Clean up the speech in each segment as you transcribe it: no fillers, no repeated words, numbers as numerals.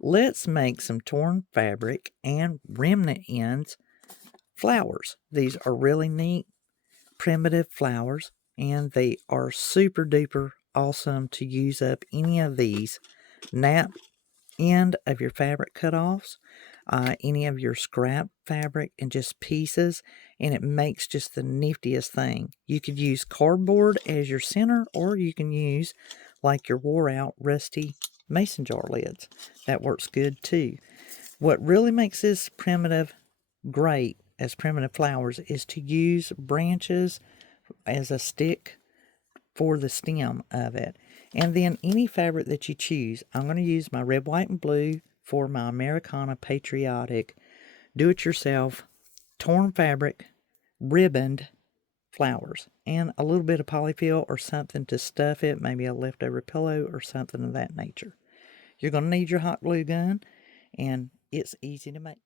Let's make some torn fabric and remnant ends flowers. These are really neat, primitive flowers, and they are super duper awesome to use up any of these nap end of your fabric cutoffs, any of your scrap fabric, and just pieces, and it makes just the niftiest thing. You could use cardboard as your center, or you can use like your wore out rusty mason jar lids. That works good too. What really makes this primitive great as primitive flowers is to use branches as a stick for the stem of it. And then any fabric that you choose. I'm going to use my red, white, and blue for my Americana Patriotic do-it-yourself torn fabric ribboned flowers. And a little bit of polyfill or something to stuff it, maybe a leftover pillow or something of that nature. You're going to need your hot glue gun, and it's easy to make.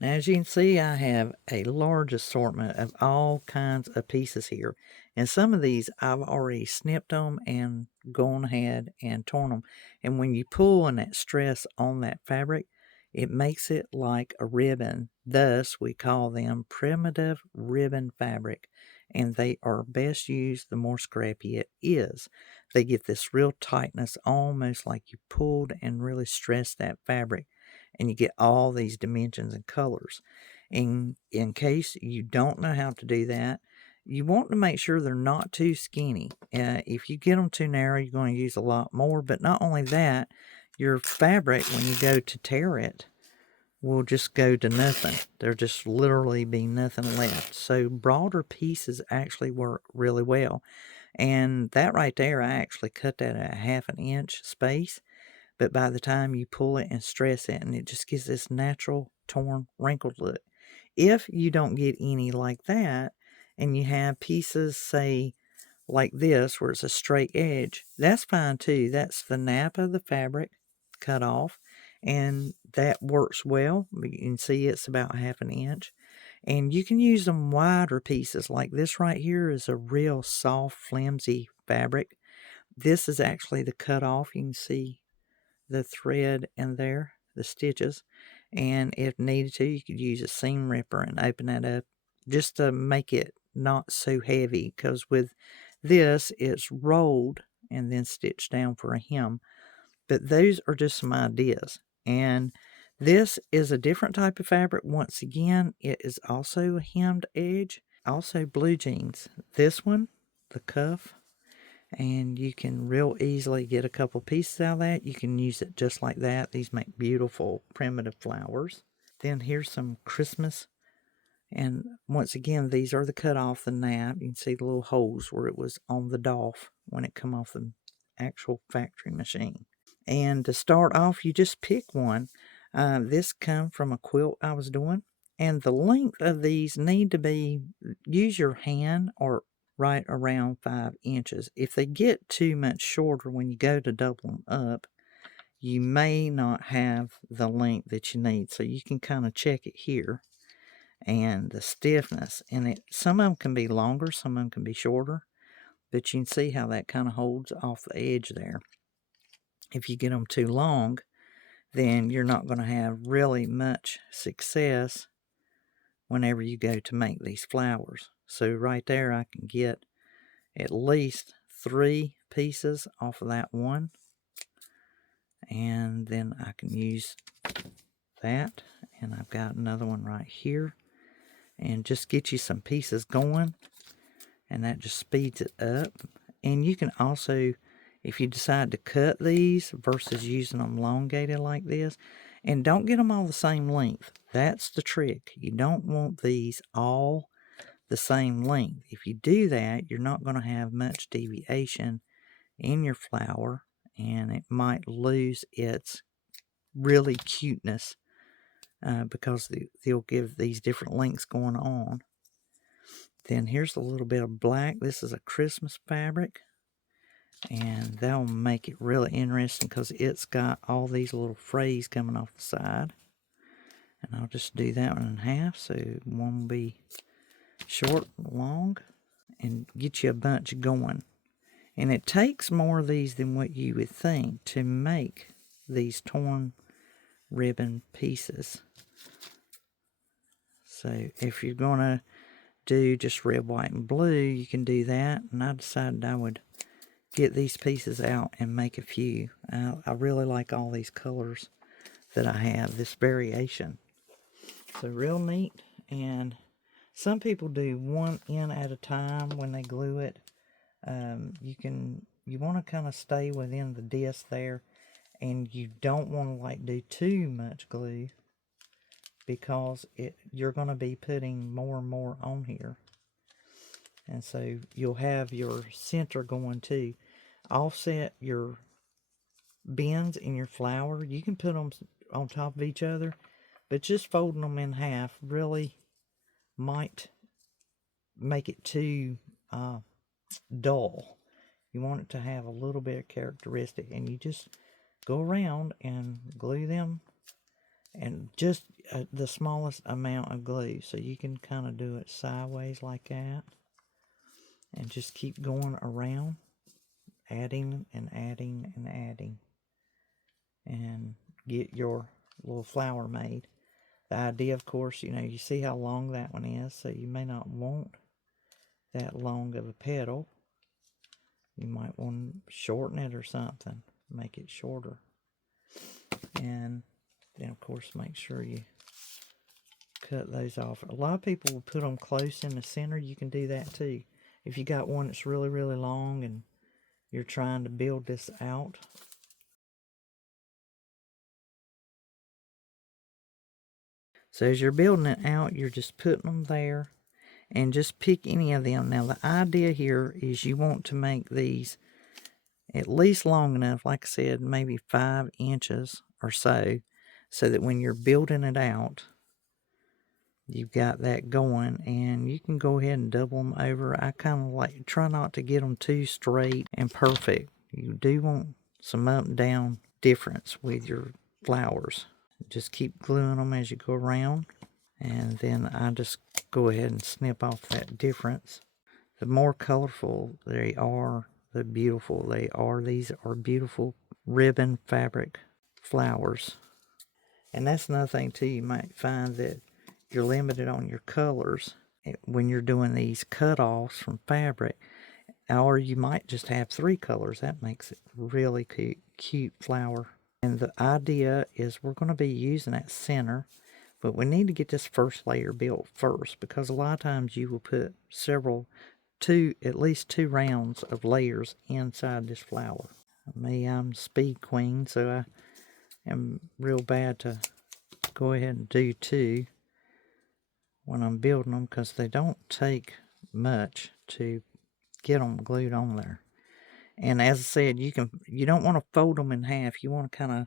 Now, as you can see, I have a large assortment of all kinds of pieces here. And some of these, I've already snipped them and gone ahead and torn them. And when you pull on that stress on that fabric, it makes it like a ribbon. Thus, we call them primitive ribbon fabric. And they are best used the more scrappy it is. They get this real tightness, almost like you pulled and really stressed that fabric. And you get all these dimensions and colors. In case you don't know how to do that, you want to make sure they're not too skinny. If you get them too narrow, you're going to use a lot more. But not only that, your fabric, when you go to tear it, will just go to nothing. There'll just literally be nothing left. So broader pieces actually work really well. And that right there, I actually cut that at a 1/2 inch space. But by the time you pull it and stress it, and it just gives this natural, torn, wrinkled look. If you don't get any like that, and you have pieces, say, like this, where it's a straight edge, that's fine too. That's the nap of the fabric cut off, and that works well. You can see it's about 1/2 inch. And you can use them wider pieces, like this right here is a real soft, flimsy fabric. This is actually the cut off. You can see the thread in there, the stitches, and if needed to, you could use a seam ripper and open that up just to make it not so heavy, because with this it's rolled and then stitched down for a hem. But those are just some ideas. And this is a different type of fabric. Once again, it is also a hemmed edge. Also blue jeans. This one, the cuff, and you can real easily get a couple pieces out of that. You can use it just like that. These make beautiful primitive flowers. Then here's some Christmas, and once again, these are the cut off the nap. You can see the little holes where it was on the doff when it come off the actual factory machine. And to start off, you just pick one. This come from a quilt I was doing, and the length of these need to be, use your hand or right around 5 inches. If they get too much shorter when you go to double them up, you may not have the length that you need. So you can kind of check it here, and the stiffness. And some of them can be longer, some of them can be shorter, but you can see how that kind of holds off the edge there. If you get them too long, then you're not going to have really much success whenever you go to make these flowers. So right there, I can get at least 3 pieces off of that one, and then I can use that, and I've got another one right here, and just get you some pieces going, and that just speeds it up. And you can also, if you decide to cut these versus using them elongated like this, and don't get them all the same length. That's the trick. You don't want these all the same length. If you do that, you're not going to have much deviation in your flower, and it might lose its really cuteness because they'll give these different lengths going on. Then here's a little bit of black. This is a Christmas fabric, and that'll make it really interesting because it's got all these little frays coming off the side. And I'll just do that one in half, so one will be short, long, and get you a bunch going. And it takes more of these than what you would think to make these torn ribbon pieces. So if you're going to do just red, white, and blue, you can do that. And I decided I would get these pieces out and make a few. I really like all these colors that I have, this variation. So real neat. And some people do one end at a time when they glue it. You want to kind of stay within the disc there, and you don't want to like do too much glue, because you're going to be putting more and more on here. And so you'll have your center going too. Offset your bends in your flower. You can put them on top of each other, but just folding them in half really might make it too dull. You want it to have a little bit of characteristic, and you just go around and glue them, and just the smallest amount of glue, so you can kind of do it sideways like that, and just keep going around, adding and adding and adding, and get your little flower made. The idea, of course, you see how long that one is, so you may not want that long of a petal. You might want to shorten it or something, make it shorter. And then, of course, make sure you cut those off. A lot of people will put them close in the center. You can do that too. If you got one that's really, really long and you're trying to build this out. So as you're building it out, you're just putting them there, and just pick any of them. Now the idea here is you want to make these at least long enough, like I said, maybe 5 inches or so that when you're building it out, you've got that going. And you can go ahead and double them over. I kind of like try not to get them too straight and perfect. You do want some up and down difference with your flowers. Just keep gluing them as you go around, and then I just go ahead and snip off that difference. The more colorful they are, the beautiful they are. These are beautiful ribbon fabric flowers. And that's another thing too, you might find that you're limited on your colors when you're doing these cut-offs from fabric, or you might just have 3 colors. That makes it really cute flower. And the idea is we're going to be using that center, but we need to get this first layer built first, because a lot of times you will put at least 2 rounds of layers inside this flower. I'm speed queen, so I am real bad to go ahead and do 2 when I'm building them, because they don't take much to get them glued on there. And as I said, you don't want to fold them in half. You want to kind of,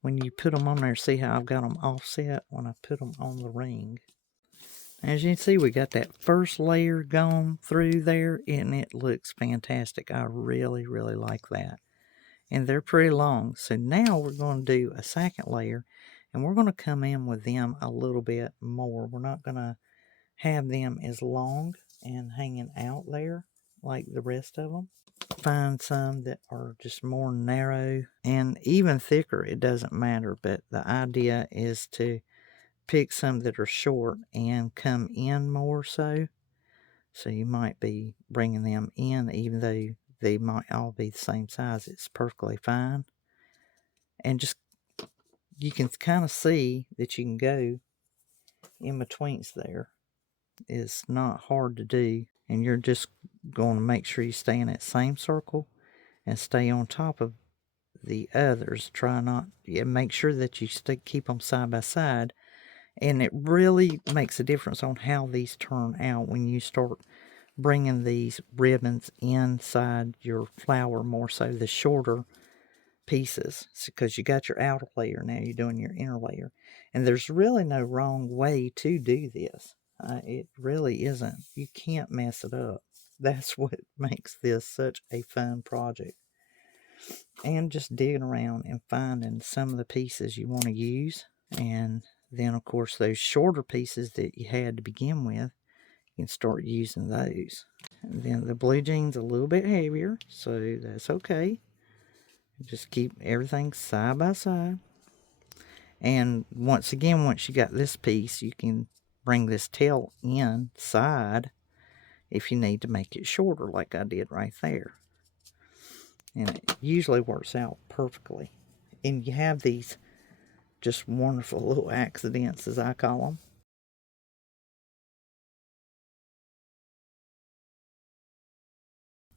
when you put them on there, see how I've got them offset when I put them on the ring. As you can see, we got that first layer gone through there, and it looks fantastic. I really, really like that. And they're pretty long. So now we're going to do a second layer, and we're going to come in with them a little bit more. We're not going to have them as long and hanging out there like the rest of them. Find some that are just more narrow and even thicker. It doesn't matter, but the idea is to pick some that are short and come in more so. So you might be bringing them in, even though they might all be the same size. It's perfectly fine. And just, you can kind of see that you can go in betweens there. It's not hard to do. And you're just going to make sure you stay in that same circle and stay on top of the others. Make sure that you keep them side by side. And it really makes a difference on how these turn out when you start bringing these ribbons inside your flower more so, the shorter pieces, because you got your outer layer, now you're doing your inner layer. And there's really no wrong way to do this. It really isn't. You can't mess it up. That's what makes this such a fun project. And just digging around and finding some of the pieces you want to use. And then, of course, those shorter pieces that you had to begin with, you can start using those. And then the blue jean's a little bit heavier, so that's okay. Just keep everything side by side. And once again, once you got this piece, you can bring this tail inside if you need to make it shorter, like I did right there. And it usually works out perfectly. And you have these just wonderful little accidents, as I call them.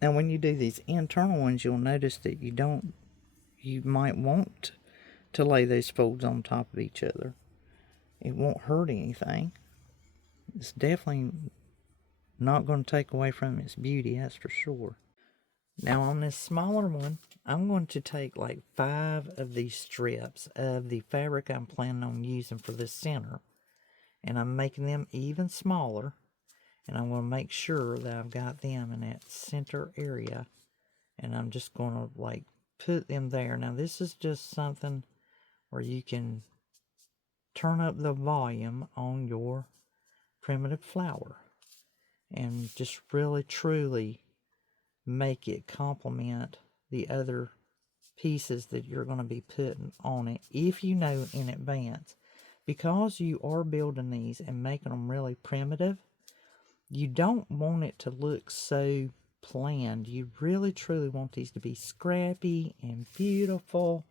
Now when you do these internal ones, you'll notice that you might want to lay those folds on top of each other. It won't hurt anything. It's definitely not going to take away from its beauty, that's for sure. Now on this smaller one, I'm going to take like 5 of these strips of the fabric I'm planning on using for this center, and I'm making them even smaller, and I'm going to make sure that I've got them in that center area, and I'm just going to like put them there. Now this is just something where you can turn up the volume on your primitive flower and just really truly make it complement the other pieces that you're going to be putting on it, if you know in advance. Because you are building these and making them really primitive, you don't want it to look so planned. You really truly want these to be scrappy and beautiful,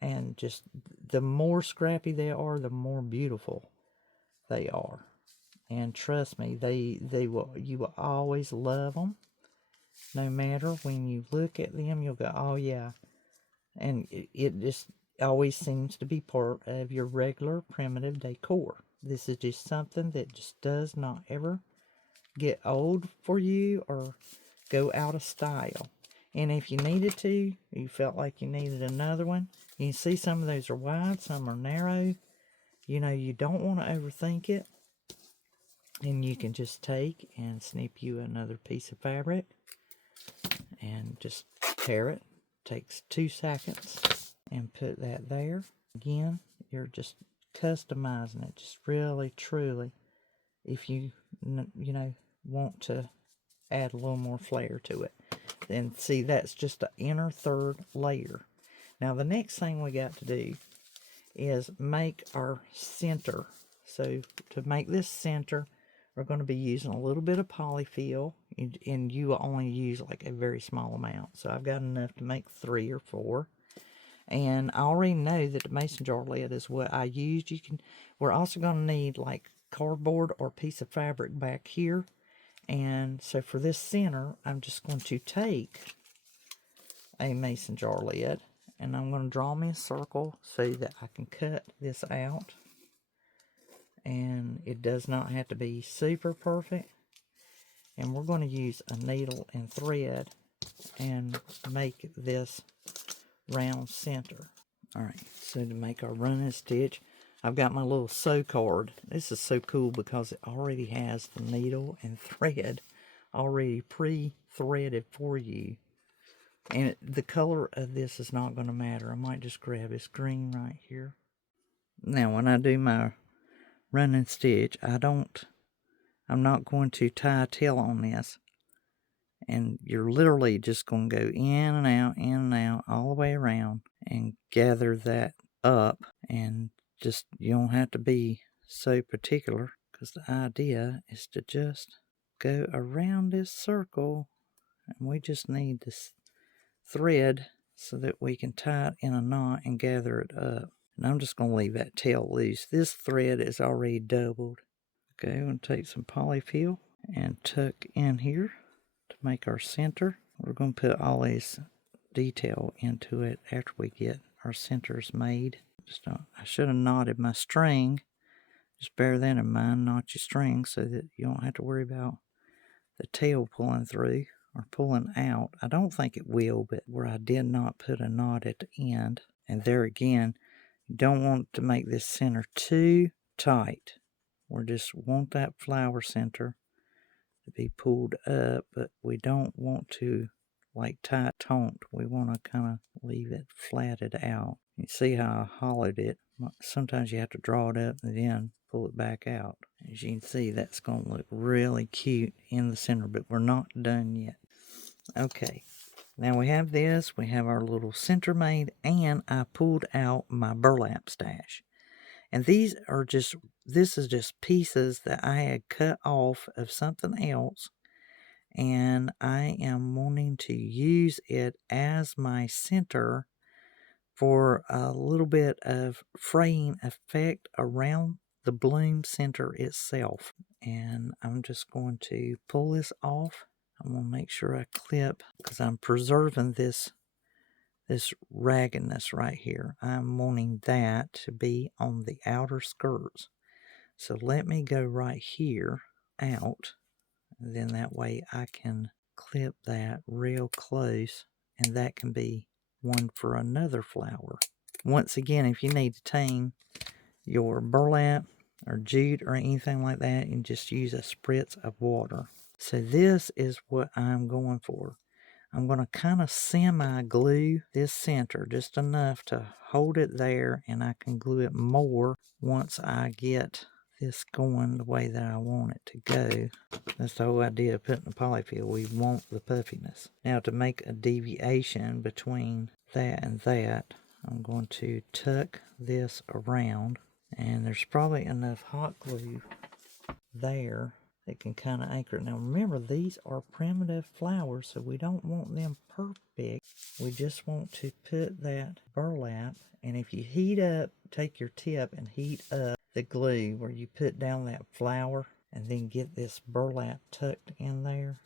and just the more scrappy they are, the more beautiful they are. And trust me, you will always love them. No matter, when you look at them, you'll go, oh yeah. And it just always seems to be part of your regular primitive decor. This is just something that just does not ever get old for you or go out of style. And if you needed to, you felt like you needed another one, you can see some of those are wide, some are narrow. You know, you don't want to overthink it. And you can just take and snip you another piece of fabric and just tear it. Takes 2 seconds, and put that there. Again, you're just customizing it, just really truly, if you want to add a little more flair to it. Then see, that's just the inner third layer. Now the next thing we got to do is make our center. So to make this center, we're going to be using a little bit of polyfill, and you will only use like a very small amount. So I've got enough to make 3 or 4. And I already know that the mason jar lid is what I used. We're also going to need like cardboard or piece of fabric back here. And so for this center, I'm just going to take a mason jar lid, and I'm going to draw me a circle so that I can cut this out. And it does not have to be super perfect. And we're going to use a needle and thread and make this round center. Alright, so to make our running stitch, I've got my little sew card. This is so cool because it already has the needle and thread already pre-threaded for you. And the color of this is not going to matter. I might just grab this green right here. Now when I do my running stitch, I'm not going to tie a tail on this. And you're literally just going to go in and out, all the way around, and gather that up. And just, you don't have to be so particular, because the idea is to just go around this circle, and we just need this thread so that we can tie it in a knot and gather it up. And I'm just going to leave that tail loose. This thread is already doubled. Okay, I'm going to take some polyfill and tuck in here to make our center. We're going to put all this detail into it after we get our centers made. I should have knotted my string. Just bear that in mind, knot your string so that you don't have to worry about the tail pulling through or pulling out. I don't think it will, but where I did not put a knot at the end. And there again, you don't want to make this center too tight. We just want that flower center to be pulled up, but we don't want to like tight taunt. We want to kind of leave it flatted out. You see how I hollowed it? Sometimes you have to draw it up and then pull it back out. As you can see, that's going to look really cute in the center, but we're not done yet. Okay, Now we have this, we have our little center made, and I pulled out my burlap stash. And this is just pieces that I had cut off of something else, and I am wanting to use it as my center for a little bit of fraying effect around the bloom center itself. And I'm just going to pull this off. I'm going to make sure I clip, because I'm preserving this raggedness right here. I'm wanting that to be on the outer skirts. So let me go right here out, and then that way I can clip that real close, and that can be one for another flower. Once again, if you need to tame your burlap or jute or anything like that, and just use a spritz of water. So this is what I'm going for. I'm going to kind of semi-glue this center just enough to hold it there, and I can glue it more once I get this going the way that I want it to go. That's the whole idea of putting the polyfill. We want the puffiness. Now, to make a deviation between that and that, I'm going to tuck this around, and there's probably enough hot glue there that can kind of anchor it. Now remember, these are primitive flowers, so we don't want them perfect. We just want to put that burlap, and if you heat up, take your tip and heat up the glue where you put down that flower, and then get this burlap tucked in there,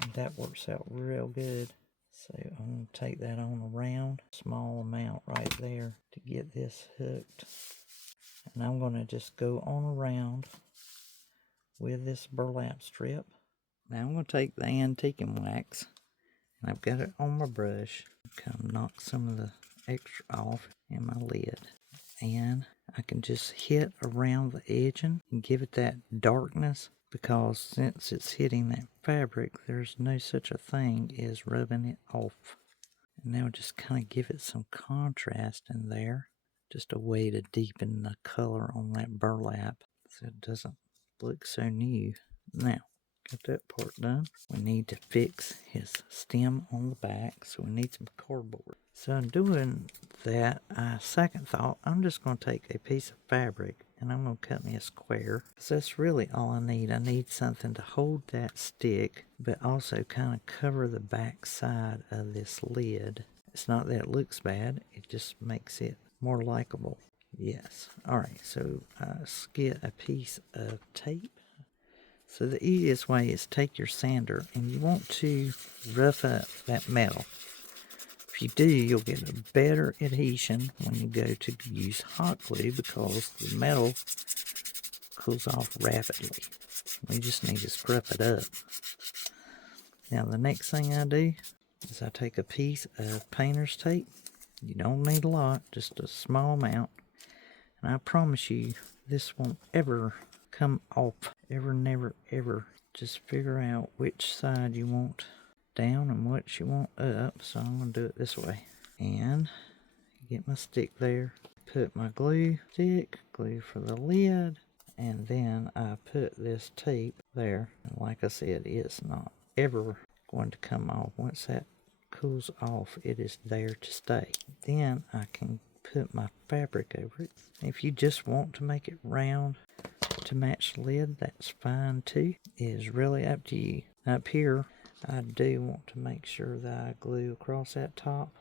and that works out real good. So I'm going to take that on around, small amount right there to get this hooked. And I'm going to just go on around with this burlap strip. Now I'm going to take the antiquing wax, and I've got it on my brush. Kind of knock some of the extra off in my lid. And I can just hit around the edging and give it that darkness, because since it's hitting that fabric, there's no such a thing as rubbing it off. And now just kind of give it some contrast in there. Just a way to deepen the color on that burlap so it doesn't look so new. Now, got that part done. We need to fix his stem on the back, so we need some cardboard. So in doing that, second thought, I'm just going to take a piece of fabric and I'm going to cut me a square. So that's really all I need. I need something to hold that stick, but also kind of cover the back side of this lid. It's not that it looks bad, it just makes it more likable. Yes. Alright, so get a piece of tape. So the easiest way is take your sander, and you want to rough up that metal. If you do, you'll get a better adhesion when you go to use hot glue, because the metal cools off rapidly. We just need to scrub it up. Now the next thing I do is I take a piece of painter's tape. You don't need a lot, just a small amount. And I promise you, this won't ever come off. Ever, never, ever. Just figure out which side you want down and what you want up. So I'm going to do it this way. And get my stick there. Put my glue stick, glue for the lid. And then I put this tape there. And like I said, it's not ever going to come off. Once that cools off, it is there to stay. Then I can put my fabric over it. If you just want to make it round to match the lid, that's fine too. It is really up to you. Up here, I do want to make sure that I glue across that top.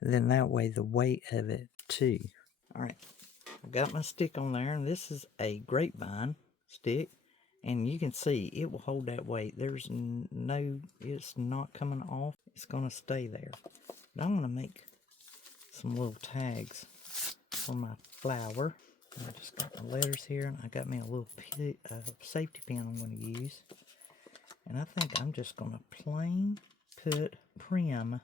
And then that way the weight of it too. Alright, I got my stick on there, and this is a grapevine stick. And you can see it will hold that weight. There's no, it's not coming off. It's going to stay there. But I'm going to make some little tags for my flower. I just got the letters here, and I got me a little safety pin I'm going to use. And I think I'm just going to plain put prim.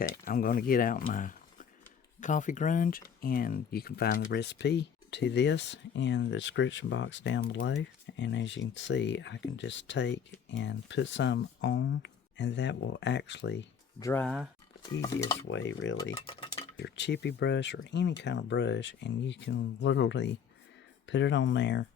Okay, I'm going to get out my coffee grunge, and you can find the recipe to this in the description box down below. And as you can see, I can just take and put some on, and that will actually dry. Easiest way, really, your chippy brush or any kind of brush, and you can literally put it on there.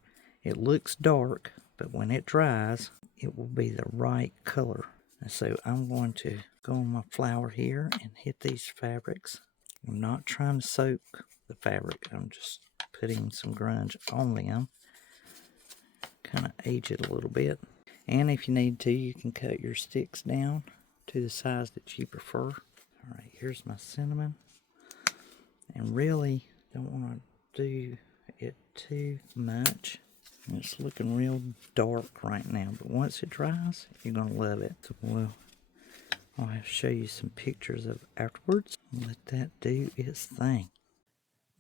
It looks dark, but when it dries, it will be the right color. And so I'm going to go on my flower here and hit these fabrics. I'm not trying to soak the fabric. I'm just putting some grunge on them. Kind of age it a little bit. And if you need to, you can cut your sticks down to the size that you prefer. Alright, here's my cinnamon. And really don't want to do it too much. It's looking real dark right now, but once it dries, you're going to love it. So I'll have to show you some pictures of afterwards. Let that do its thing.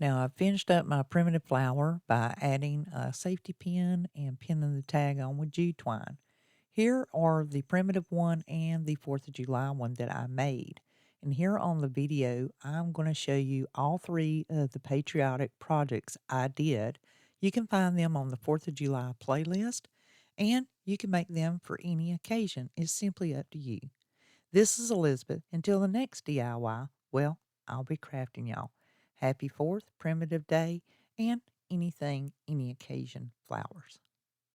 Now I've finished up my primitive flower by adding a safety pin and pinning the tag on with jute twine. Here are the primitive one and the 4th of July one that I made. And here on the video, I'm going to show you all 3 of the patriotic projects I did. You can find them on the 4th of July playlist, and you can make them for any occasion. It's simply up to you. This is Elizabeth. Until the next DIY, well, I'll be crafting y'all. Happy 4th, primitive day, and anything, any occasion flowers.